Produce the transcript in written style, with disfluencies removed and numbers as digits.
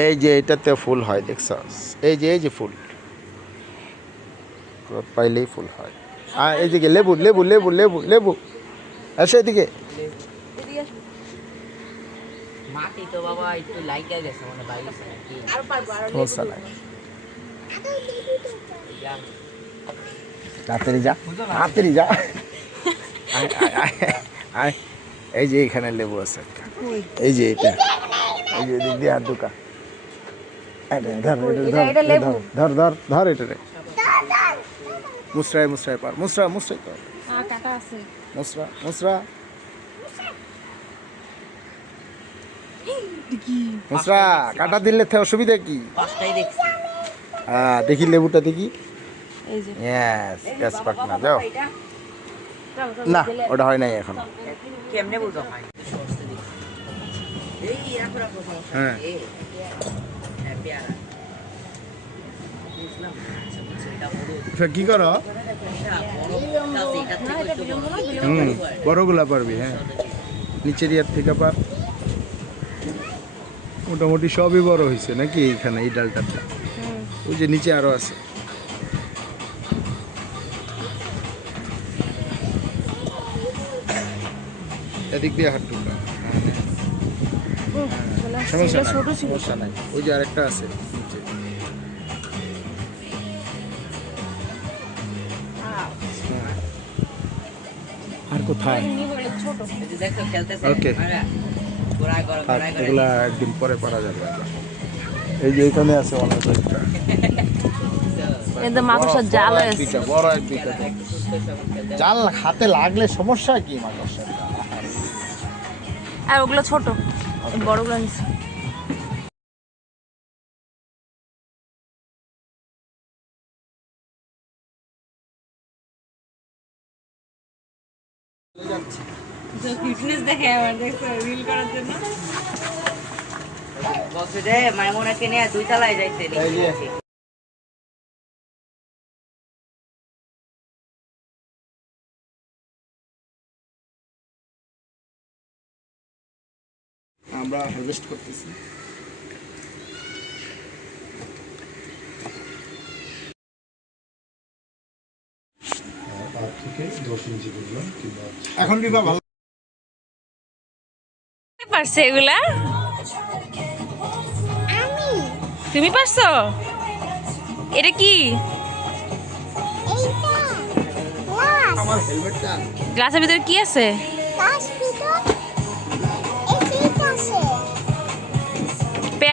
এই যে এটাতে ফুল হয় দেখছো, এই যে ফুল রোদ পাইলেই ফুল হয়। আর এইদিকে লেবু লেবু লেবু লেবু লেবু আসে এদিকে। মাটি তো বাবা একটু লাইকা গেছে মানে বাইরে নাকি আর পারবো আর সমস্যা নাই, তাড়াতাড়ি যা তাড়াতাড়ি যা। আয়, আয়, আয়, আয়। এই যে এখানে লেবু আছে একটা, এই যে এটা, এই যে এদিক দিয়ে হাত ঢুকা। ধর ধর ধর ধর এটা রে, মুসরায় মুসরায় পার, মুসরা মুসরাই পার, মুসরা মুসরা মুসরা। কাটা দিলে অসুবিধা কি? পাঁচটাই দেখছি দেখি লেবুটা দেখি। ইয়েস পার্টনার যাও। না ওটা হয় নাই এখন। কেমনে বুঝো হয় এই রাখো রাখো হ্যাঁ এই পেয়ারা বুঝলাম এটা বড় কি করো? বড়গুলা পারবি, হ্যাঁ নিচের ইয়ার থেকে পার। মোটামুটি সবই বড় হয়েছে নাকি এইখানে এই ডালটাতে? ওই যে নিচে আরো আছে। এদিক দিয়ে হাত টুকরা, সমস্যা নাই। ওই যে আরেকটা আছে নিচে। আর কোথায়? ওকে, এগুলা একদিন পরে পারা যাবে। এই যে এখানে আছে অনেক কয়েকটা জাল বড় এক দুইটা জাল হাতে লাগলে সমস্যা কি? মাকড়সা আর ওগুলো ছোট, বড়গুলো নিচ্ছে। ফিটনেস দেখে আমার দেখছো রিল করার জন্য বলছে যে মাইমুনাকে নিয়ে দুই তলায় যাইতে আমরা হারভেস্ট করতেছি। এখন বিভা ভালো পারছে এগুলা? তুমি পারছো? এটা কি? আমার হেলমেটটা গ্লাসের ভিতরে কি আছে? গ্লাস ভিতর এই আছে